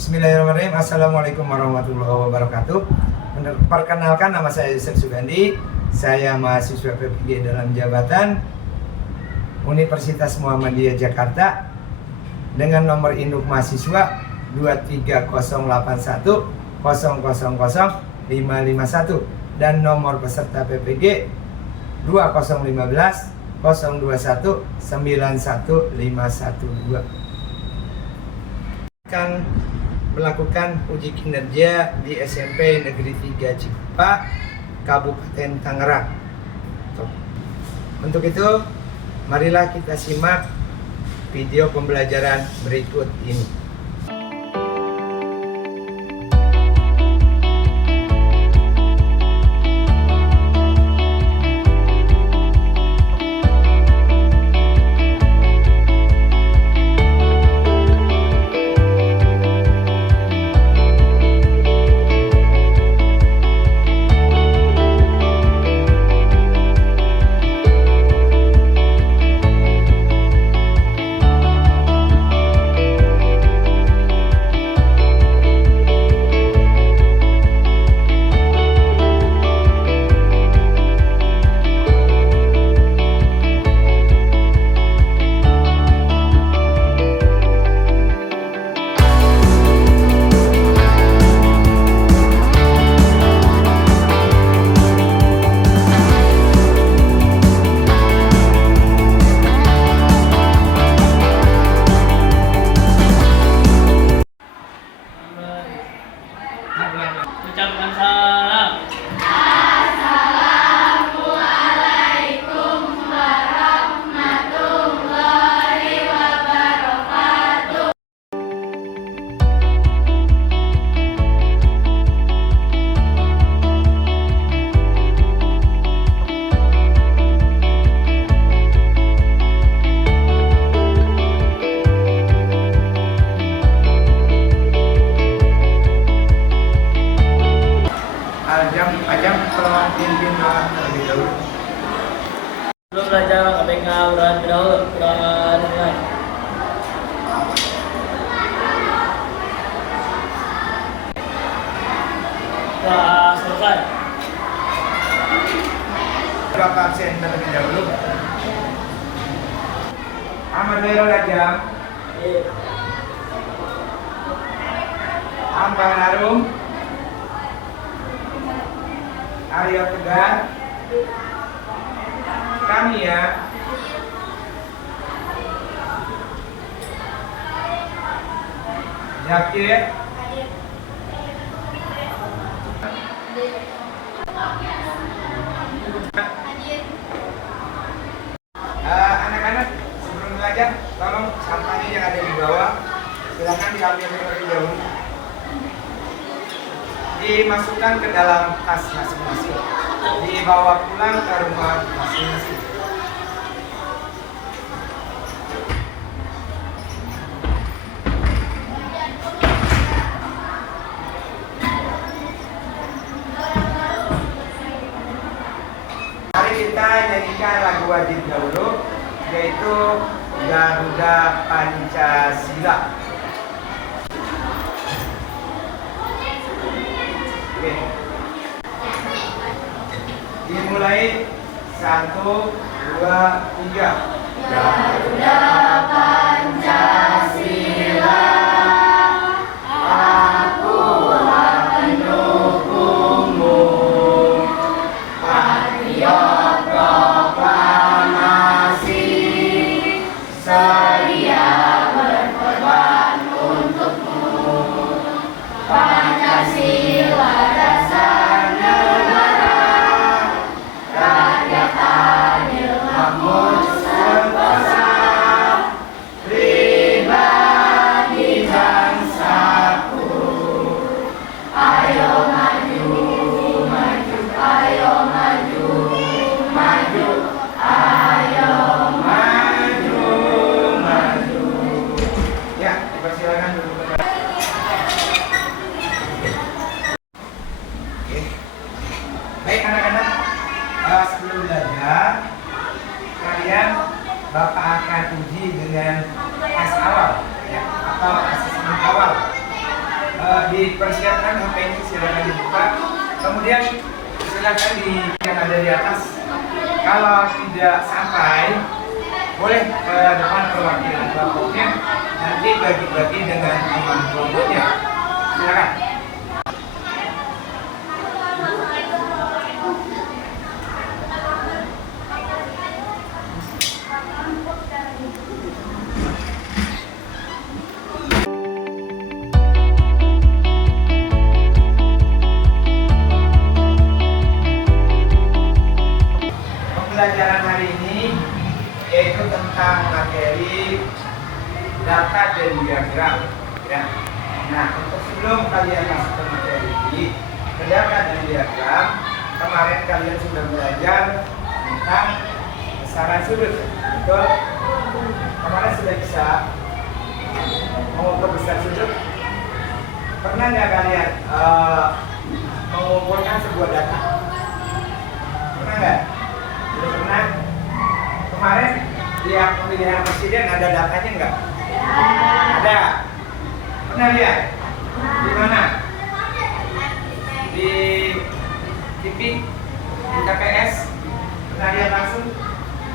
Bismillahirrahmanirrahim. Assalamualaikum warahmatullahi wabarakatuh. Perkenalkan, nama saya Yusuf Sugandi. Saya mahasiswa PPG dalam jabatan Universitas Muhammadiyah Jakarta dengan nomor induk mahasiswa 23081000551 dan nomor peserta PPG 2015 021 91512. Akan melakukan uji kinerja di SMP Negeri 3 Cikupa, Kabupaten Tangerang. Untuk itu, marilah kita simak video pembelajaran berikut ini. Ucapkan salam. Assalamualaikum warahmatullahi wabarakatuh. Ajam tolong pimpin terlebih dahulu. Belum belajar ABK udah dahulu, udah mulai. Udah selesai. Bapak absen terlebih dahulu. Ahmad Khairul Ajam, Ambang Harum, Aryo Tegar, Kamia, Zakir, anak-anak sebelum belajar tolong sampahnya yang ada di bawah silahkan diambil terlebih dahulu, dimasukkan ke dalam tas masing-masing, dibawa pulang ke rumah masing-masing. Mari kita nyanyikan lagu wajib dahulu, yaitu Garuda Pancasila. Oke. Dimulai 1, 2, 3. Garuda Pancasila, akulah pendukungmu. Patriot proklamasi, sedia berkorban untukmu. Pancasila dasar negara, rakyat adil makmur sentosa, pribadi dipersiapkan HP-nya, silakan dibuka. Kemudian silakan di yang ada di atas. Kalau tidak sampai, boleh ke depan perwakilan kelompoknya, nanti bagi-bagi dengan teman kelompoknya. Silakan. Pembelajaran hari ini yaitu tentang materi data dan diagram. Ya. Nah, untuk sebelum kalian masuk ke materi ini, data dan diagram, kemarin kalian sudah belajar tentang besaran sudut. Betul? Kemarin sudah bisa mengukur besar sudut. Pernah nggak kalian mengumpulkan sebuah data? Pernah nggak? Belum pernah? Kemarin di pemilihan presiden ada datanya nggak? Ada. Pernah lihat? Di mana? Di TV? Di TPS? Pernah lihat langsung?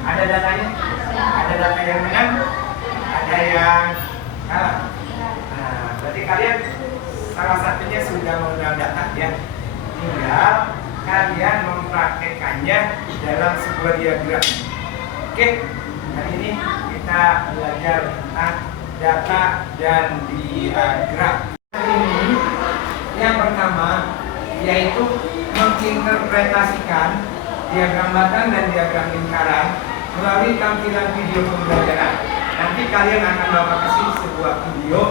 Ada datanya? Ada data yang menang? Ada yang kalah? Nah, berarti kalian salah satunya sudah mengenal data ya. Tinggal kalian mempraktekannya dalam sebuah diagram. Oke, hari ini kita belajar tentang data dan diagram. Hari ini yang pertama yaitu menginterpretasikan diagram batang dan diagram lingkaran melalui tampilan video pembelajaran. Nanti kalian akan bapak kasih sebuah video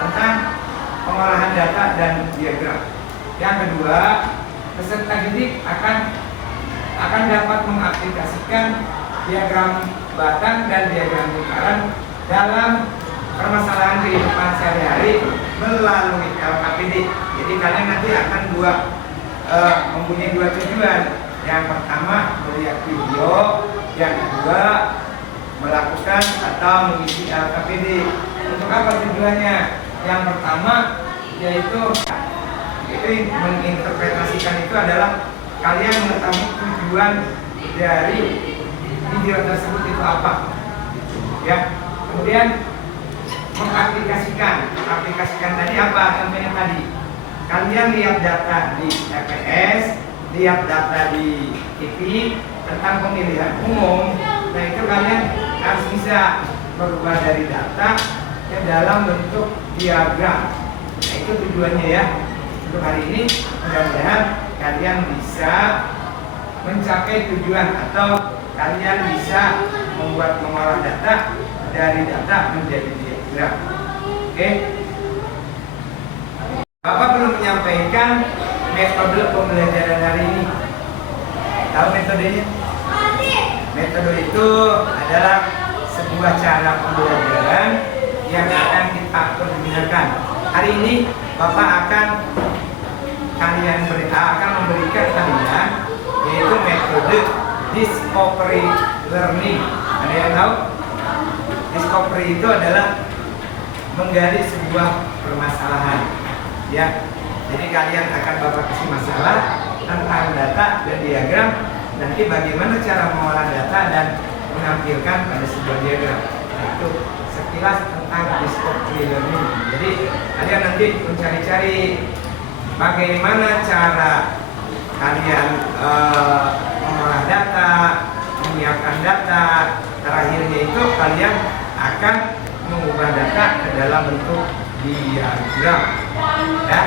tentang pengolahan data dan diagram. Yang kedua, peserta didik akan dapat mengaplikasikan diagram batang dan diagram lingkaran dalam permasalahan kehidupan sehari-hari melalui LKPD. Jadi kalian nanti akan mempunyai dua tujuan. Yang pertama melihat video, yang kedua melakukan atau mengisi LKPD. Untuk apa tujuannya? Yang pertama yaitu menginterpretasikan itu adalah kalian mengetahui tujuan dari video tersebut itu apa, ya. Kemudian mengaplikasikan tadi apa contohnya tadi? Kalian lihat data di TPS, lihat data di TV tentang pemilihan umum. Nah itu kalian harus bisa berubah dari data ke dalam bentuk diagram. Nah itu tujuannya ya. Untuk hari ini mudah-mudahan kalian bisa mencapai tujuan atau kalian bisa mengolah data dari data menjadi diagram. Oke? Bapak belum menyampaikan metode pembelajaran hari ini. Tahu metodenya? Metode itu adalah sebuah cara pembelajaran yang akan kita pergunakan. Hari ini Bapak akan memberikan kalian yaitu metode discovery learning. Ada yang tahu? Discovery itu adalah menggali sebuah permasalahan, ya. Jadi kalian akan Bapak kasih masalah tentang data dan diagram. Nanti bagaimana cara mengolah data dan menampilkan pada sebuah diagram. Nah, itu sekilas tentang discovery learning. Jadi kalian nanti mencari-cari bagaimana cara kalian mengolah data, menyiapkan data. Terakhirnya itu kalian akan mengubah data ke dalam bentuk diagram. Ya,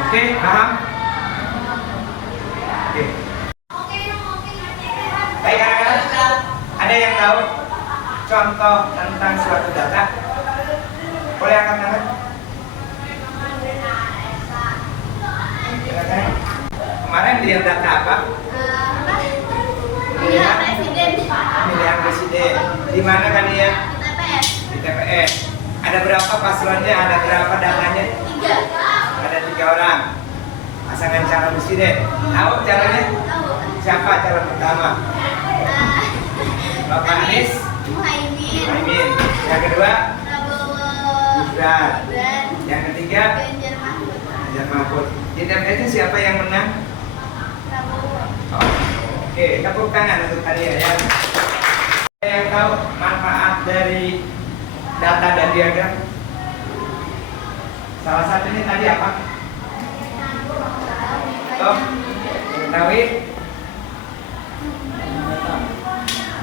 oke, paham? Oke. Baik anak-anak, ada yang tahu contoh tentang suatu data? Boleh angkat tangan? Kemarin lihat data apa? Pemilihan presiden. Di mana kan ya? Di TPS. Ada berapa paslonnya? Ada berapa datanya? 3. Ada 3 orang. Pasangan calon presiden. Tahu caranya? Siapa calon pertama? Bapak Anies. Muhaimin. Yang kedua? Gibran. Yang ketiga? dan Mahfud. Di TPS siapa yang menang? Oh, oke, tepuk tangan untuk kalian ya. Saya yang tahu manfaat dari data dan diagram. Salah satunya tadi apa? Oh, mengetahui.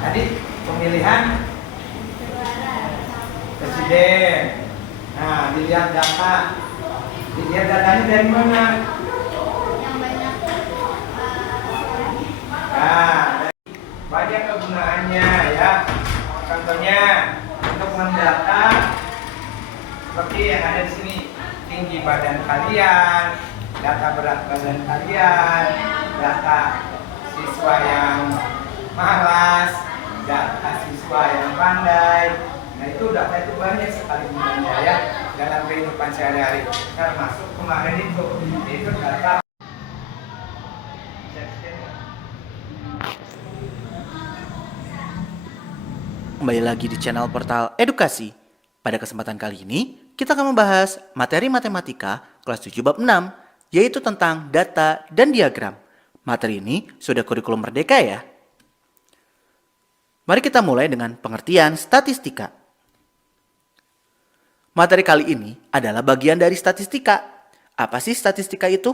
Tadi pemilihan presiden. Nah, dilihat data. Dilihat datanya dari mana? Nah, banyak kegunaannya ya. Contohnya untuk mendata seperti yang ada di sini, tinggi badan kalian, data berat badan kalian, data siswa yang malas, data siswa yang pandai. Nah, itu data itu banyak sekali gunanya ya dalam kehidupan sehari-hari. Termasuk kemarin itu data. Kembali lagi di channel Portal Edukasi. Pada kesempatan kali ini, kita akan membahas materi matematika kelas 7 bab 6, yaitu tentang data dan diagram. Materi ini sudah kurikulum merdeka ya. Mari kita mulai dengan pengertian statistika. Materi kali ini adalah bagian dari statistika. Apa sih statistika itu?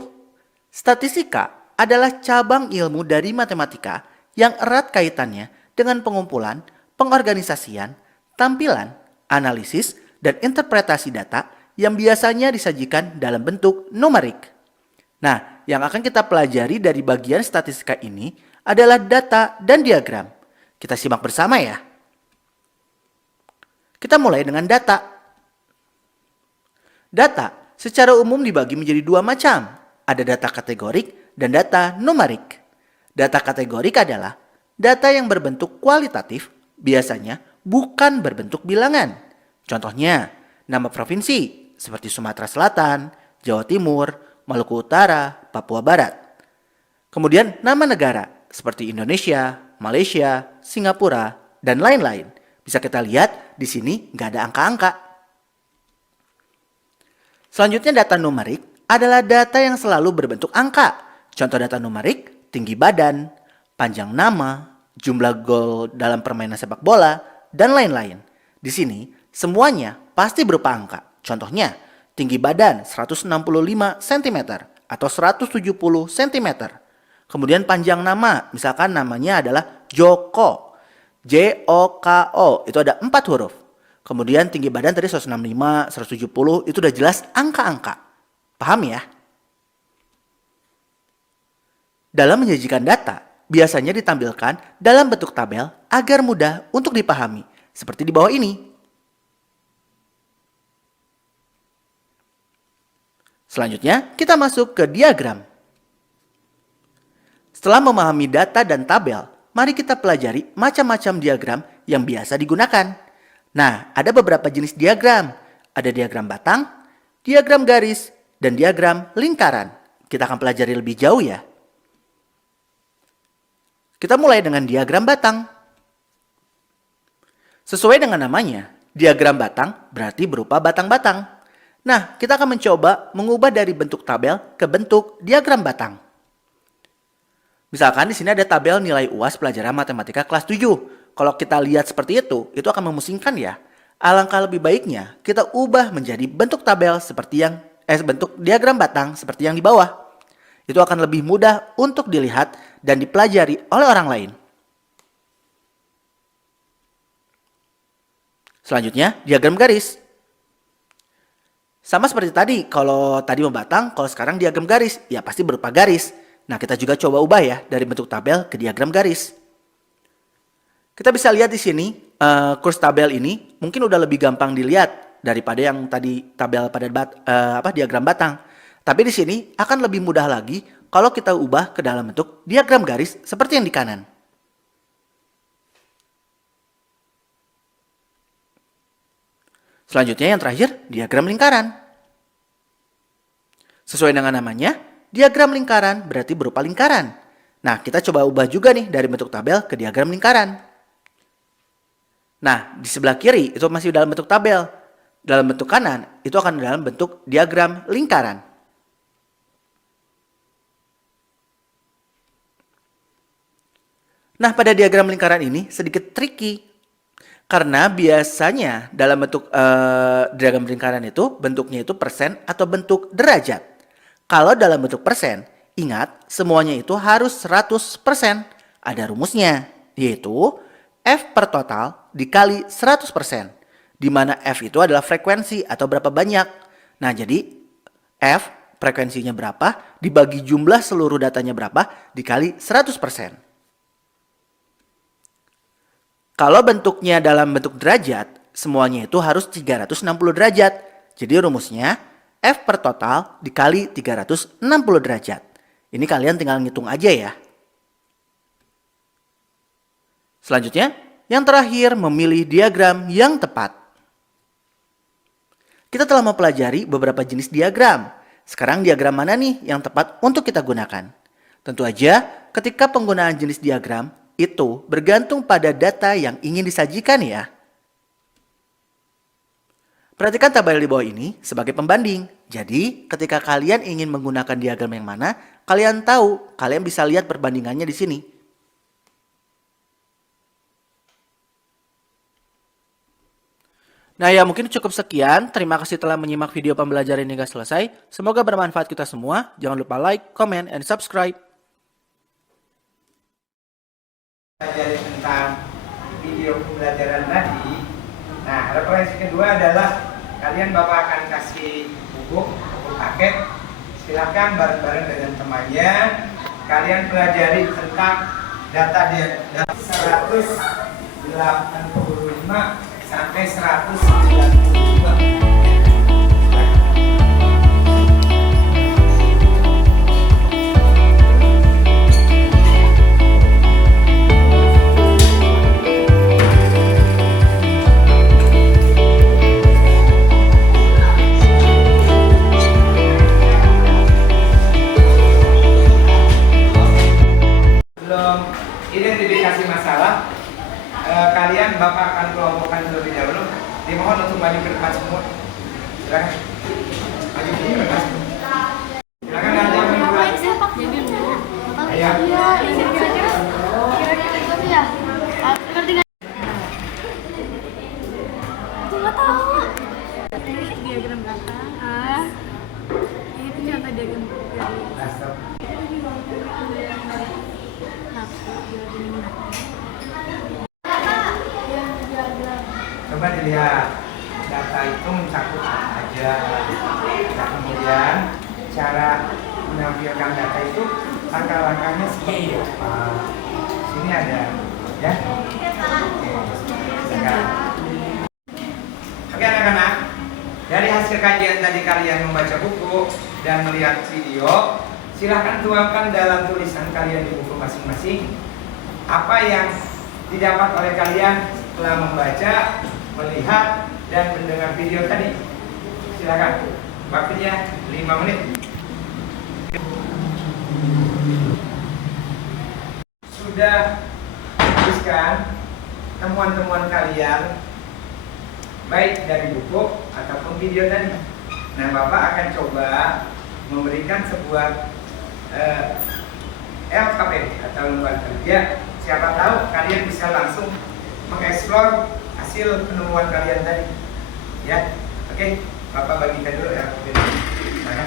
Statistika adalah cabang ilmu dari matematika yang erat kaitannya dengan pengumpulan, pengorganisasian, tampilan, analisis, dan interpretasi data yang biasanya disajikan dalam bentuk numerik. Nah, yang akan kita pelajari dari bagian statistika ini adalah data dan diagram. Kita simak bersama ya. Kita mulai dengan data. Data secara umum dibagi menjadi dua macam. Ada data kategorik dan data numerik. Data kategorik adalah data yang berbentuk kualitatif, biasanya bukan berbentuk bilangan. Contohnya, nama provinsi seperti Sumatera Selatan, Jawa Timur, Maluku Utara, Papua Barat. Kemudian nama negara seperti Indonesia, Malaysia, Singapura, dan lain-lain. Bisa kita lihat di sini nggak ada angka-angka. Selanjutnya data numerik adalah data yang selalu berbentuk angka. Contoh data numerik, tinggi badan, panjang nama, jumlah gol dalam permainan sepak bola, dan lain-lain. Di sini, semuanya pasti berupa angka. Contohnya, tinggi badan 165 cm atau 170 cm. Kemudian panjang nama, misalkan namanya adalah Joko. J-O-K-O, itu ada 4 huruf. Kemudian tinggi badan tadi 165, 170, itu udah jelas angka-angka. Paham ya? Dalam menyajikan data, biasanya ditampilkan dalam bentuk tabel agar mudah untuk dipahami, seperti di bawah ini. Selanjutnya, kita masuk ke diagram. Setelah memahami data dan tabel, mari kita pelajari macam-macam diagram yang biasa digunakan. Nah, ada beberapa jenis diagram. Ada diagram batang, diagram garis, dan diagram lingkaran. Kita akan pelajari lebih jauh ya. Kita mulai dengan diagram batang. Sesuai dengan namanya, diagram batang berarti berupa batang-batang. Nah, kita akan mencoba mengubah dari bentuk tabel ke bentuk diagram batang. Misalkan di sini ada tabel nilai UAS pelajaran matematika kelas 7. Kalau kita lihat seperti itu akan memusingkan ya. Alangkah lebih baiknya kita ubah menjadi bentuk tabel seperti bentuk diagram batang seperti yang di bawah. Itu akan lebih mudah untuk dilihat dan dipelajari oleh orang lain. Selanjutnya, diagram garis. Sama seperti tadi, kalau tadi membatang, kalau sekarang diagram garis, ya pasti berupa garis. Nah, kita juga coba ubah ya dari bentuk tabel ke diagram garis. Kita bisa lihat di sini, kurs tabel ini mungkin udah lebih gampang dilihat daripada yang tadi tabel pada diagram batang. Tapi di sini akan lebih mudah lagi kalau kita ubah ke dalam bentuk diagram garis seperti yang di kanan. Selanjutnya yang terakhir, diagram lingkaran. Sesuai dengan namanya, diagram lingkaran berarti berupa lingkaran. Nah, kita coba ubah juga nih dari bentuk tabel ke diagram lingkaran. Nah, di sebelah kiri itu masih dalam bentuk tabel. Dalam bentuk kanan itu akan dalam bentuk diagram lingkaran. Nah, pada diagram lingkaran ini sedikit tricky. Karena biasanya dalam bentuk diagram lingkaran itu bentuknya itu persen atau bentuk derajat. Kalau dalam bentuk persen, ingat semuanya itu harus 100%. Ada rumusnya, yaitu F per total dikali 100%. Di mana F itu adalah frekuensi atau berapa banyak. Nah, jadi F frekuensinya berapa dibagi jumlah seluruh datanya berapa dikali 100%. Kalau bentuknya dalam bentuk derajat, semuanya itu harus 360 derajat. Jadi rumusnya F per total dikali 360 derajat. Ini kalian tinggal ngitung aja ya. Selanjutnya, yang terakhir memilih diagram yang tepat. Kita telah mempelajari beberapa jenis diagram. Sekarang diagram mana nih yang tepat untuk kita gunakan? Tentu aja ketika penggunaan jenis diagram itu bergantung pada data yang ingin disajikan ya. Perhatikan tabel di bawah ini sebagai pembanding. Jadi ketika kalian ingin menggunakan diagram yang mana, kalian tahu, kalian bisa lihat perbandingannya di sini. Nah ya, mungkin cukup sekian. Terima kasih telah menyimak video pembelajaran hingga selesai. Semoga bermanfaat kita semua. Jangan lupa like, comment, and subscribe. Pelajari tentang video pembelajaran tadi. Nah, referensi kedua adalah kalian Bapak akan kasih buku paket. Silakan bareng-bareng dengan temannya. Kalian pelajari tentang data dia 185 sampai 192. Identifikasi masalah, kalian Bapak akan kelompokkan terlebih dahulu. Dimohon untuk maju ke depan semua. Silakan. Maju ke depan. Silakan aja membuat. Ayo. Kira-kira itu ya. Ngerti nggak? Aku nggak tahu. Diagram belakang. Itu contoh diagram Coba dilihat data itu mencakup apa aja. Nah, kemudian cara menampilkan data itu langkah-langkahnya seperti apa. Sini ada, ya. Oke anak-anak, dari hasil kajian tadi kalian membaca buku dan melihat video, silahkan tuangkan dalam tulisan kalian di buku masing-masing apa yang didapat oleh kalian setelah membaca, melihat, dan mendengar video tadi. Silakan, waktunya 5 menit. Sudah tuliskan temuan-temuan kalian baik dari buku ataupun video tadi. Nah, Bapak akan coba memberikan sebuah LKP atau lembaga kerja. Siapa tahu kalian bisa langsung mengeksplor hasil penemuan kalian tadi. Ya, oke. Bapak bagikan dulu LKP. Mana?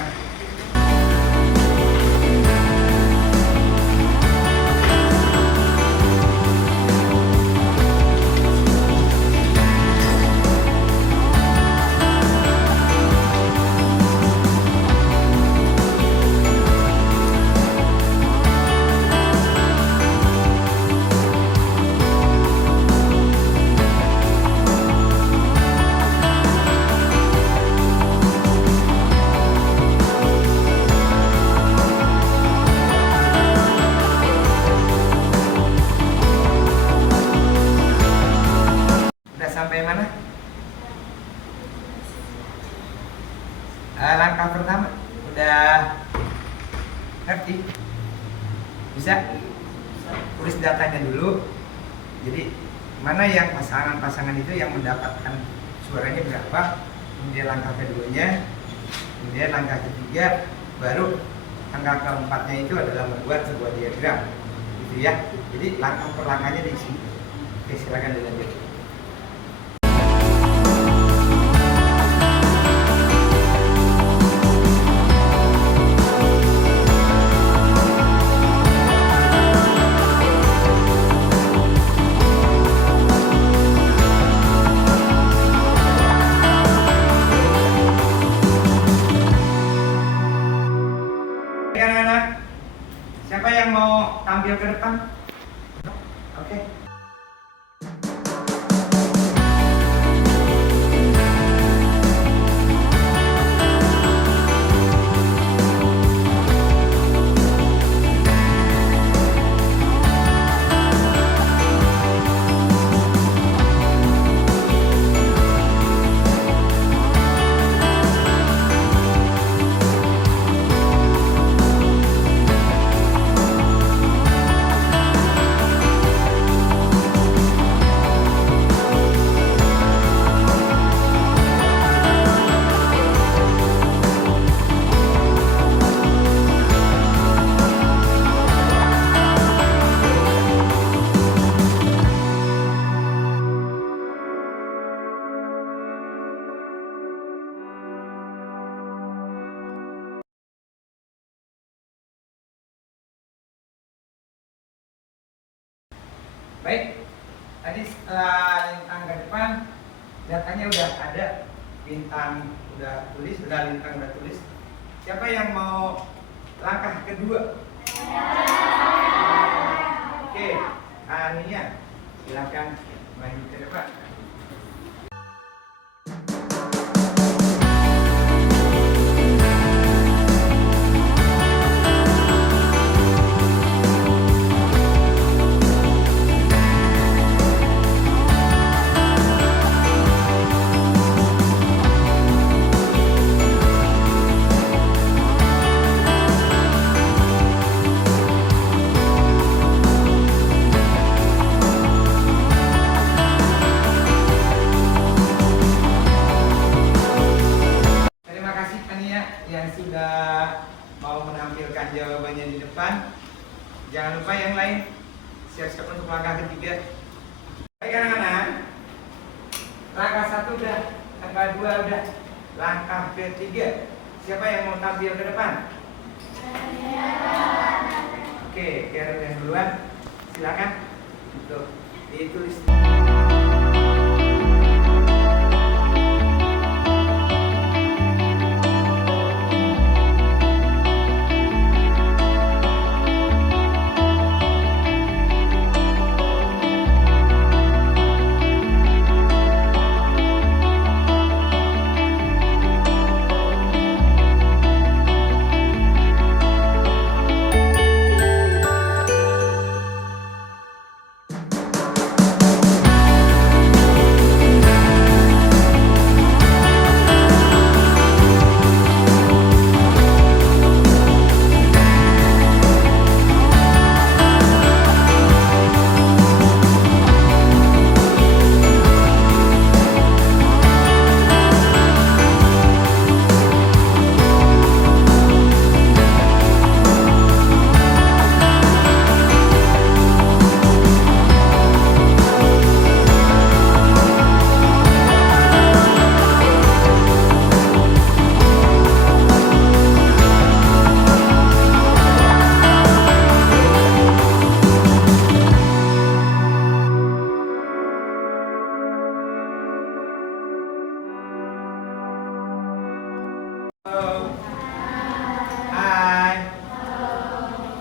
Sampai mana? Langkah pertama udah ngerti? Bisa? Tulis datanya dulu. Jadi mana yang pasangan-pasangan itu yang mendapatkan suaranya berapa? Kemudian langkah keduanya, kemudian langkah ketiga, baru langkah keempatnya itu adalah membuat sebuah diagram. Gitu gitu ya. Jadi langkah per langkahnya di sini. Oke, silakan dilanjut. Oke, anak-anak, siapa yang mau tampil ke depan? Oke. Baik, tadi setelah lintang ke depan, datanya udah ada, bintang udah tulis, udah lintang udah tulis. Siapa yang mau langkah kedua? Oke, Ania, silakan maju ke depan. Terima kasih Ania yang sudah mau menampilkan jawabannya di depan. Jangan lupa yang lain siap-siap untuk langkah ketiga. Baik anak-anak, langkah 1 udah, langkah 2 udah, langkah ketiga. Siapa yang mau tampil ke depan? Oke, Karen yang duluan, silakan untuk ditulis. Hai.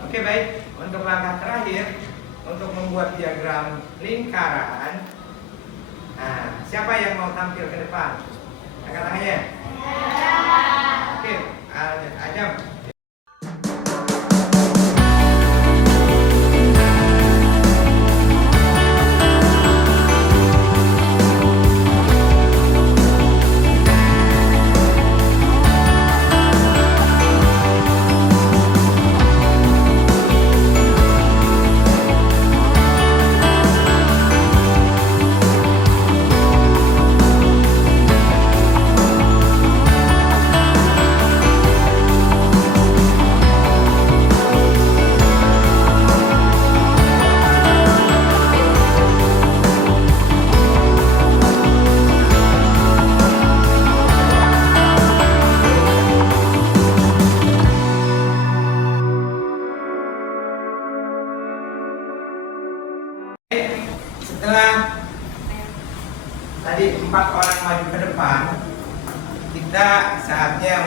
Oke, baik. Untuk langkah terakhir, untuk membuat diagram lingkaran. Nah, siapa yang mau tampil ke depan? Angkat tangannya. Oke, Ajam.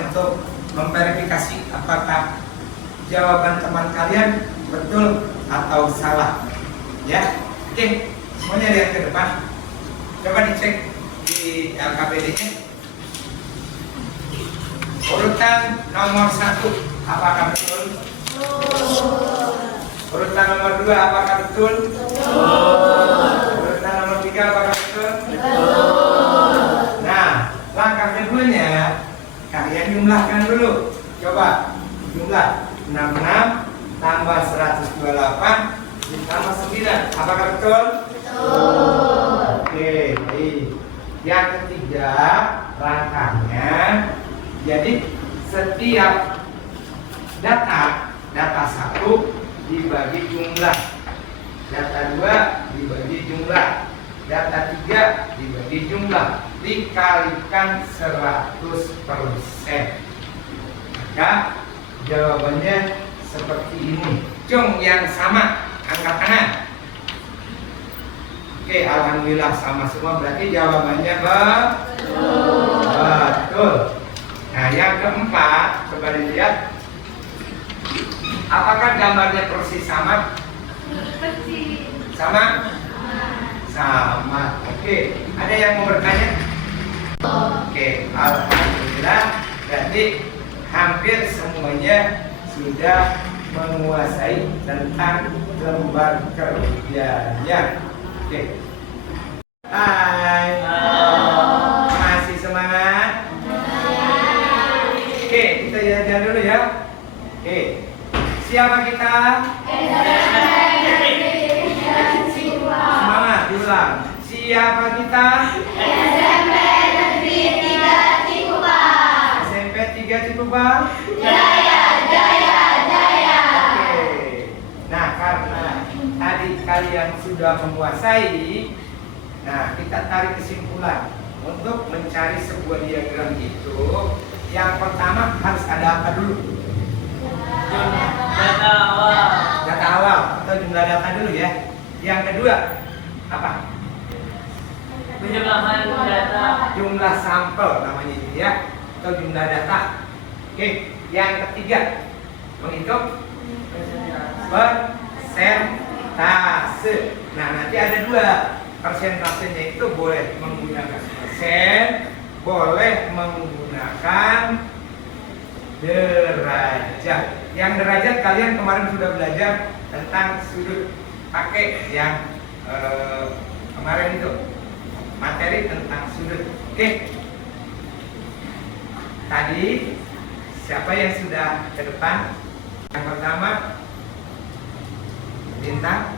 untuk memverifikasi apakah jawaban teman kalian betul atau salah. Ya, oke, semuanya lihat ke depan. Coba dicek di LKPD-nya. Urutan nomor 1, apakah betul? Urutan nomor 2, apakah betul? Urutan nomor 3, apakah betul? Nah, langkah keduanya kalian jumlahkan dulu. Coba jumlah 66 tambah 128 ditambah 9. Apakah betul? Oke, baik. Yang ketiga, langkahnya, jadi setiap data 1 dibagi jumlah, data 2 dibagi jumlah, data 3 dibagi jumlah, dikalikan 100%. Maka jawabannya seperti ini. Cung yang sama, angkat tangan. Oke, alhamdulillah sama semua, berarti jawabannya betul. Nah, yang keempat, coba dilihat. Apakah gambarnya persis sama? Sama? Sama. Oke, ada yang mau bertanya? Oke, alhamdulillah, berarti hampir semuanya sudah menguasai tentang lembar kerjanya. Oke. Hai. Masih semangat? Oke, kita jalan dulu ya. Oke. Siapa kita? Semangat, diulang. Siapa kita? SMP 3 Cikupang. Nah, karena tadi kalian sudah menguasai, nah kita tarik kesimpulan. Untuk mencari sebuah diagram itu, yang pertama harus ada apa dulu? Data awal. Data awal atau jumlah data dulu ya. Yang kedua, apa? Penjumlahan data. Jumlah sampel namanya itu ya, atau jumlah data. Oke, yang ketiga, menghitung persentase. Nah, nanti ada 2. Persentasenya itu boleh menggunakan persen, boleh menggunakan derajat. Yang derajat kalian kemarin sudah belajar tentang sudut, pakai yang kemarin itu materi tentang sudut. Oke. Tadi siapa yang sudah ke depan? Yang pertama Bintang,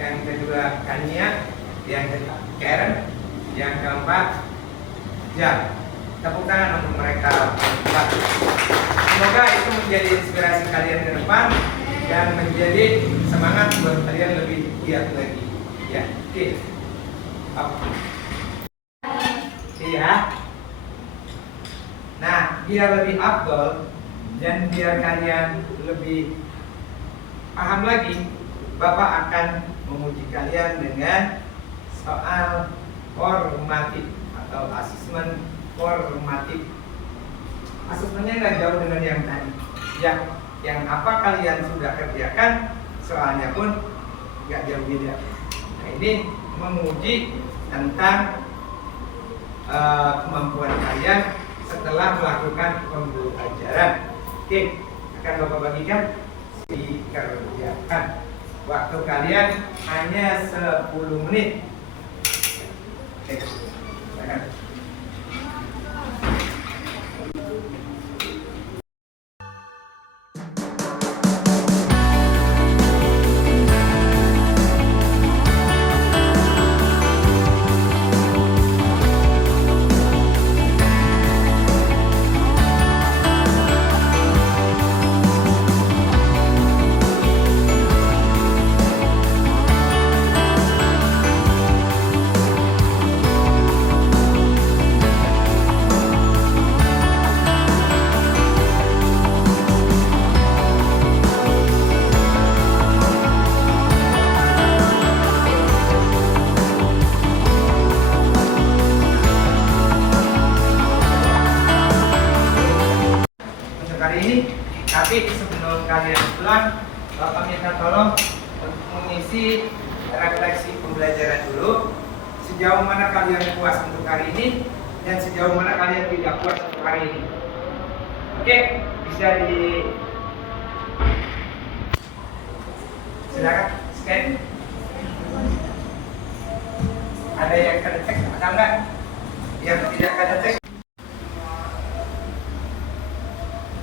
yang kedua Kania, yang ketiga Karen, yang keempat Jan. Tepuk tangan untuk mereka. Semoga itu menjadi inspirasi kalian ke depan dan menjadi semangat buat kalian lebih giat lagi. Ya, oke. Iya. Nah, biar lebih afdol dan biar kalian lebih paham lagi, Bapak akan menguji kalian dengan soal formatif atau asesmen formatif. Asesmennya nggak jauh dengan yang tadi. Yang apa kalian sudah kerjakan, soalnya pun nggak jauh beda. Nah, ini menguji tentang kemampuan kalian setelah melakukan pembelajaran. Oke, akan Bapak bagikan dikerjakan. Waktu kalian hanya 10 menit. Oke, silakan. hari ini. Tapi sebelum kalian pulang, Bapak minta tolong untuk mengisi refleksi pembelajaran dulu. Sejauh mana kalian puas untuk hari ini dan sejauh mana kalian tidak puas untuk hari ini. Oke, bisa di silakan scan. Ada yang kedetek atau enggak? Yang tidak kedetek,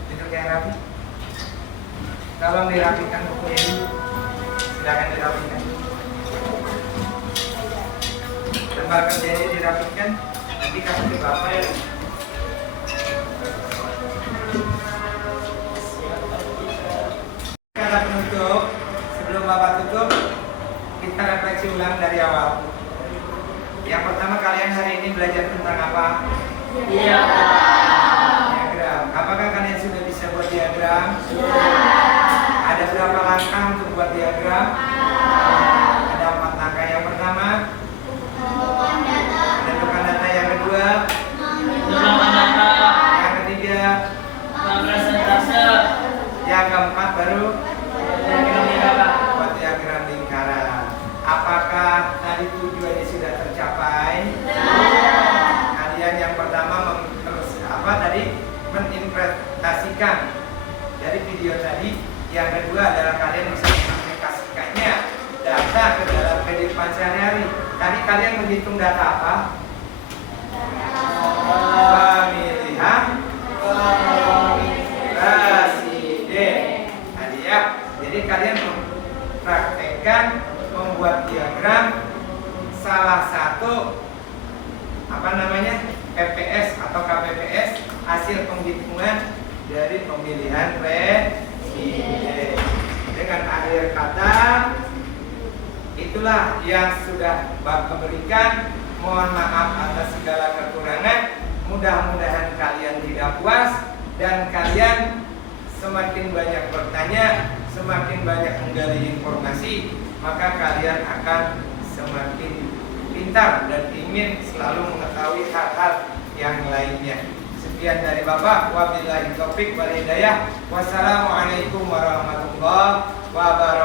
duduk yang rapi. Tolong dirapikan bukunya ini. Silakan dirapikan. Lembar kerjanya dirapikan. Nanti kasih ke Bapak ya. Kata penutup, sebelum Bapak tutup, kita refleksi ulang dari awal. Yang pertama, kalian hari ini belajar tentang apa? Diagram. Apakah kalian sudah bisa buat diagram? Ada berapa langkah untuk buat diagram? Ada 4 langkah. Yang pertama, menentukan data. Yang kedua, yang ketiga, yang keempat baru buat diagram lingkaran. Apakah tadi tujuannya sudah tercapai? Kalian yang pertama menginterpretasikan dari video tadi. Yang kedua adalah kalian bisa mengaplikasikannya data ke dalam kehidupan sehari-hari. Tadi kalian menghitung data apa? Pemilihan presiden. Tadi ya. Jadi kalian mempraktekkan membuat diagram salah satu PPS atau KPPS, hasil penghitungan dari pemilihan presiden. Dengan akhir kata, itulah yang sudah Bapak berikan. Mohon maaf atas segala kekurangan. Mudah-mudahan kalian tidak puas dan kalian semakin banyak bertanya, semakin banyak menggali informasi, maka kalian akan semakin pintar dan ingin selalu mengetahui hal-hal yang lainnya. Sekian dari Bapak. Wabillahi taufik wal hidayah. Wassalamualaikum warahmatullahi wabarakatuh.